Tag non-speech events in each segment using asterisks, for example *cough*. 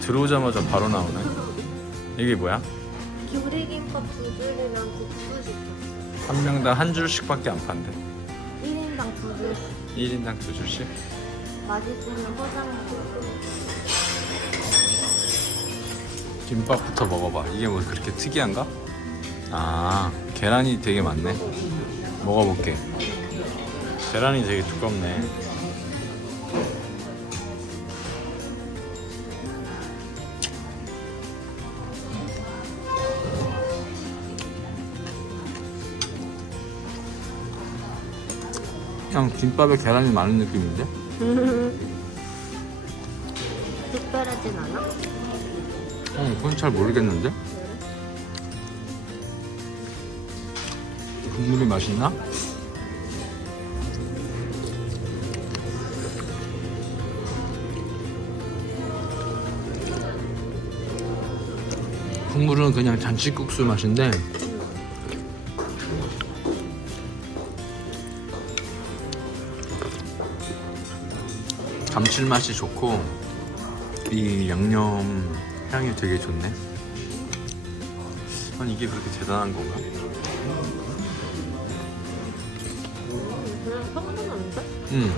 들어오자마자 바로 나오네. 이게 뭐야? 교리김밥 두 줄이랑 국수 시켰어요. 한 명당 한 줄씩밖에 안 판대. 1인당 두 줄. 1인당 두 줄씩? 맛있으면 포장해. 김밥부터 먹어봐. 이게 뭐 그렇게 특이한가? 아, 계란이 되게 많네. 먹어볼게. 계란이 되게 두껍네. 그냥 김밥에 계란이 많은 느낌인데? *laughs* 특별하진 않아? 어, 그건 잘 모르겠는데? 국물이 맛있나? 국물은 그냥 잔치국수 맛인데 감칠맛이 좋고 이 양념 향이 되게 좋네. 아니 이게 그렇게 대단한 건가? 그냥 평범한데? 응.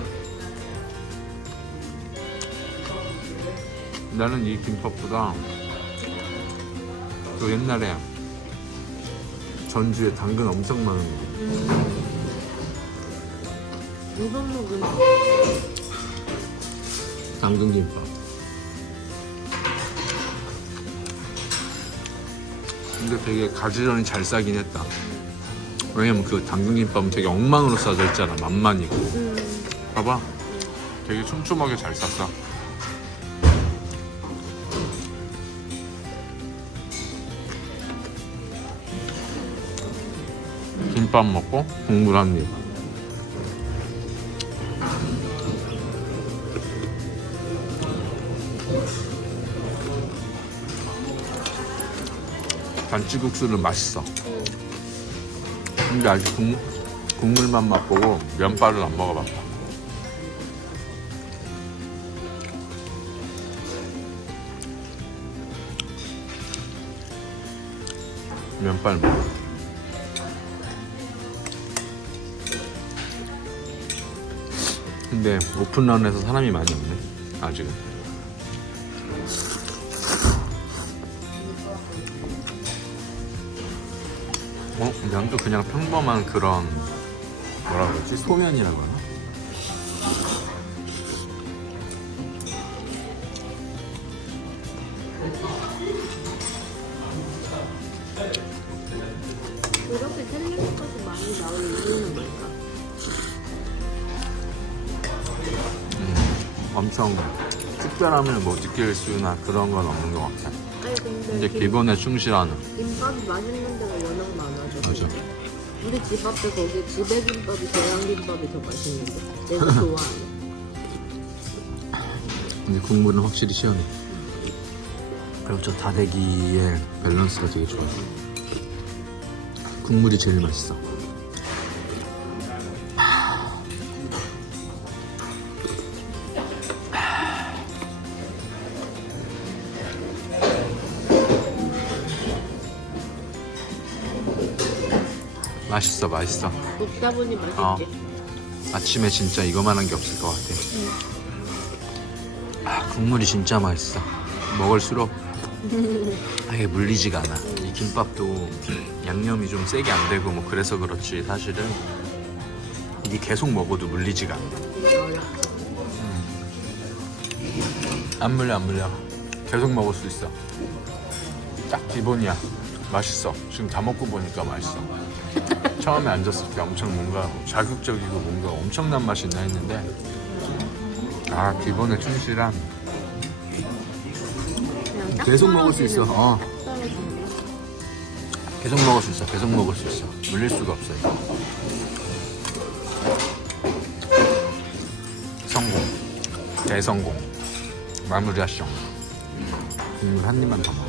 나는 이 김밥보다 그 옛날에 전주에 당근 엄청 많은 거. 이번 먹으면 당근 김밥. 근데 되게 가지런히 잘 싸긴 했다. 왜냐면 그 당근 김밥은 되게 엉망으로 싸져 있잖아. 만만이고. 음, 봐봐. 되게 촘촘하게 잘 쌌어. 김밥 먹고 국물 한 입. 잔치국수는 맛있어. 근데 아직 국, 국물만 맛보고 면발을 안 먹어봤다. 면발 먹어. 근데 오픈런에서 사람이 많이 없네. 아직은. 어? 면도 그냥 평범한 그런 뭐라 그러지? 소면이라고 하나? 이렇게 텔레비까지 많이 나오는 이유는 뭘까? 엄청 특별함을 뭐 느낄 수나 그런 건 없는 것 같아. 아니 근데 이제 김, 기본에 충실하는. 김밥이 맛있는 데가 워낙. 맞아. 우리 집 앞에 거기 지배김밥이 계란김밥이 더 맛있는데 내가 *laughs* 좋아하는. 근데 국물은 확실히 시원해. 그리고 저 다대기의 밸런스가 되게 좋아. 국물이 제일 맛있어. 맛있어, 맛있어. 먹다 보니 맛있지. 어. 아침에 진짜 이거만한 게 없을 것 같아. 아, 국물이 진짜 맛있어. 먹을수록 아예 물리지가 않아. 이 김밥도 양념이 좀 세게 안 되고 뭐 그래서 그렇지 사실은 이게 계속 먹어도 물리지가 않아. 어려. 안 물려 안 물려. 계속 먹을 수 있어. 딱 기본이야. 맛있어. 지금 다 먹고 보니까 맛있어. 처음에 앉았을 때 엄청 뭔가 자극적이고 뭔가 엄청난 맛이 나 했는데 아 기본에 충실한 그냥 딱 계속 먹을 수 있어. 떨어지는 어. 계속 먹을 수 있어. 계속 먹을 수 있어. 물릴 수가 없어 이거. 성공. 대성공. 마무리하시죠. 국물 한 입만 더 먹어.